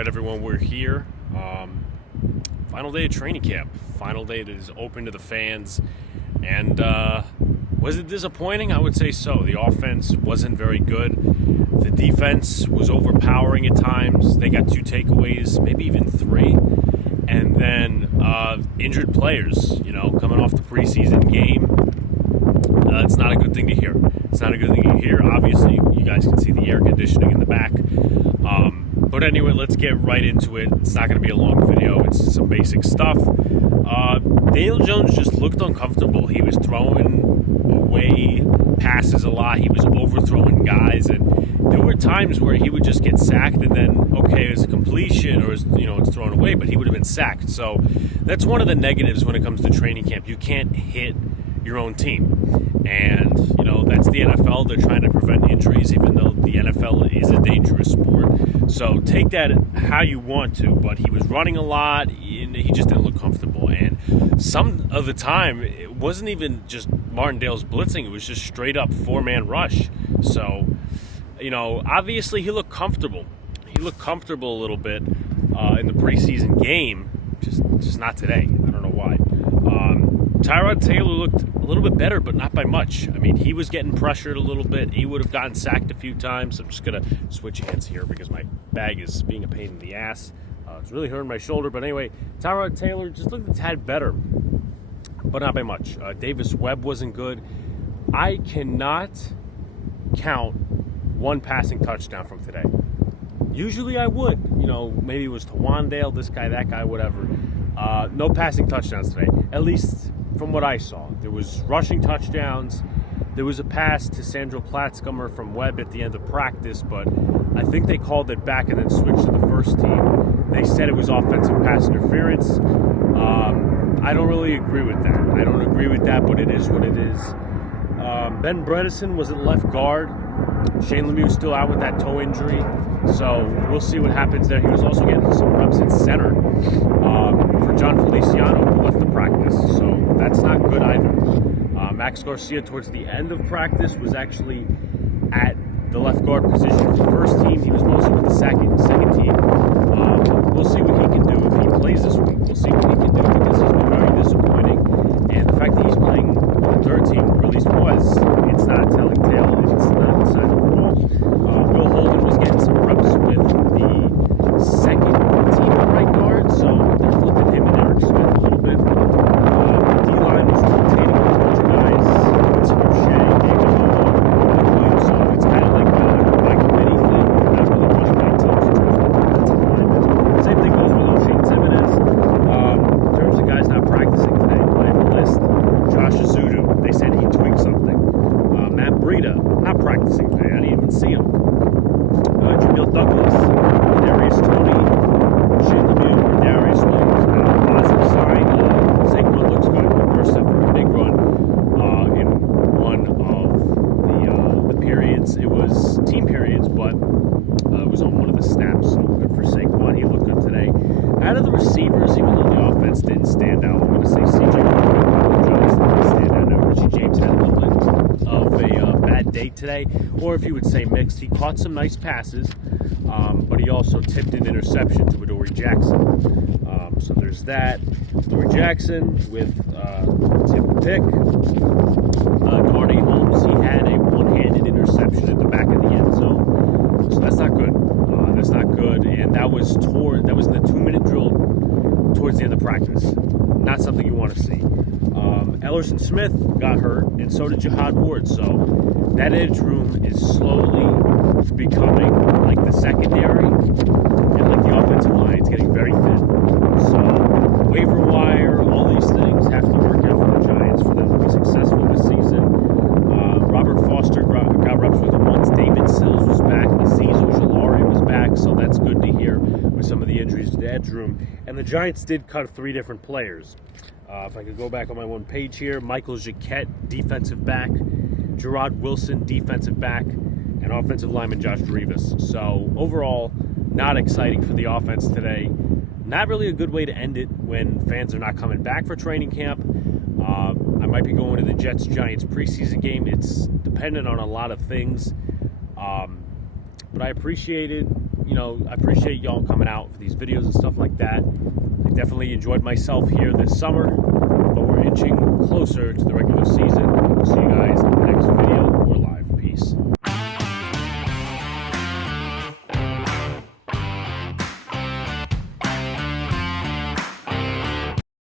right, everyone, we're here. Final day of training camp. Final day that is open to the fans. And was it disappointing? I would say so. The offense wasn't very good. The defense was overpowering at times. They got 2 takeaways, maybe even 3. And then injured players, coming off the preseason game. It's not a good thing to hear. It's not a good thing to hear. Obviously, you guys can see the air conditioning in the back. But anyway, let's get right into it. It's not going to be a long video. It's some basic stuff. Daniel Jones just looked uncomfortable. He was throwing away passes a lot. He was overthrowing guys. And there were times where he would just get sacked and then, okay, it was a completion or, it's thrown away, but he would have been sacked. So that's one of the negatives when it comes to training camp. You can't hit your own team. And, that's the NFL. They're trying to prevent injuries, even though the NFL is a dangerous sport. So take that how you want to, but he was running a lot, and he just didn't look comfortable. And some of the time, it wasn't even just Martindale's blitzing. It was just straight up 4-man rush. So, obviously he looked comfortable. He looked comfortable a little bit in the preseason game, just not today. I don't know why. Tyrod Taylor looked a little bit better, but not by much. I mean, he was getting pressured a little bit. He would have gotten sacked a few times. I'm just going to switch hands here because my bag is being a pain in the ass. It's really hurting my shoulder. But anyway, Tyrod Taylor just looked a tad better, but not by much. Davis Webb wasn't good. I cannot count one passing touchdown from today. Usually I would. Maybe it was to Wandale, this guy, that guy, whatever. No passing touchdowns today, at least from what I saw. There was rushing touchdowns. There was a pass to Sandro Platzkummer from Webb at the end of practice, but I think they called it back and then switched to the first team. They said it was offensive pass interference. I don't really agree with that. But it is what it is. Ben Bredesen was at left guard. Shane Lemieux still out with that toe injury, so we'll see what happens there. He was also getting some reps at center for John Feliciano, who left the practice, so that's not good either. Max Garcia, towards the end of practice, was actually at the left guard position for the first team. He was mostly with the second team. We'll see what he can do if he plays this week. We'll see what he can do because he's been very disappointing, and the fact that he's playing the third team, or at least was, it's not telling tale. It's not a sign of all. Will Holden was getting some reps with the second team at right guard, so they're flipping him and Eric Smith a little bit. D-line was rotating with a bunch of guys. It's O'Shea, David Williams, so it's kind of like a by committee thing. Not really rushed by teams in terms of the defensive line. Same thing goes with O'Shea and Jimenez. In terms of guys not practicing today, I have a list. Josh Azudu, they said he tweaked something. Matt Breida, not practicing today. I didn't even see him. Jamil Douglas, Darius Toney, Shane Lemieux, Darius Williams. Positive sign. Saquon looks good. First up for a big run in one of the periods. It was team periods, but it was on one of the snaps. So good for Saquon. He looked good today. Out of the receivers, even though the offense didn't stand out, I'm going to say C.J. Colin Johnson didn't stand out. Now, Richie James had a little bit of a bad day today, or if you would say mixed. He caught some nice passes, but he also tipped an interception to Adoree Jackson. So there's that. Adoree Jackson with tip pick. Darnay Holmes, he had a one-handed interception at the back of the end zone. So that's not good. That's not good. And that was in the 2-minute drill towards the end of practice. Not something you want to see. Ellerson Smith got hurt, and so did Jihad Ward. So that edge room is slowly becoming like the secondary, and like the offensive line. It's getting very thin. So waiver wire, all these things have to work out for the Giants for them to be successful this season. Robert Foster got reps with the ones. David Sills was back. Azeez Ojulari was back, so that's good to hear with some of the injuries to the edge room. And the Giants did cut 3 different players. If I could go back on my one page here, Michael Jacquet, defensive back, Gerard Wilson, defensive back, and offensive lineman Josh Rivas. So overall, not exciting for the offense today. Not really a good way to end it when fans are not coming back for training camp. I might be going to the Jets-Giants preseason game. It's dependent on a lot of things. But I appreciated I appreciate y'all coming out for these videos and stuff like that. I definitely enjoyed myself here this summer, but we're inching closer to the regular season. We'll see you guys in the next video.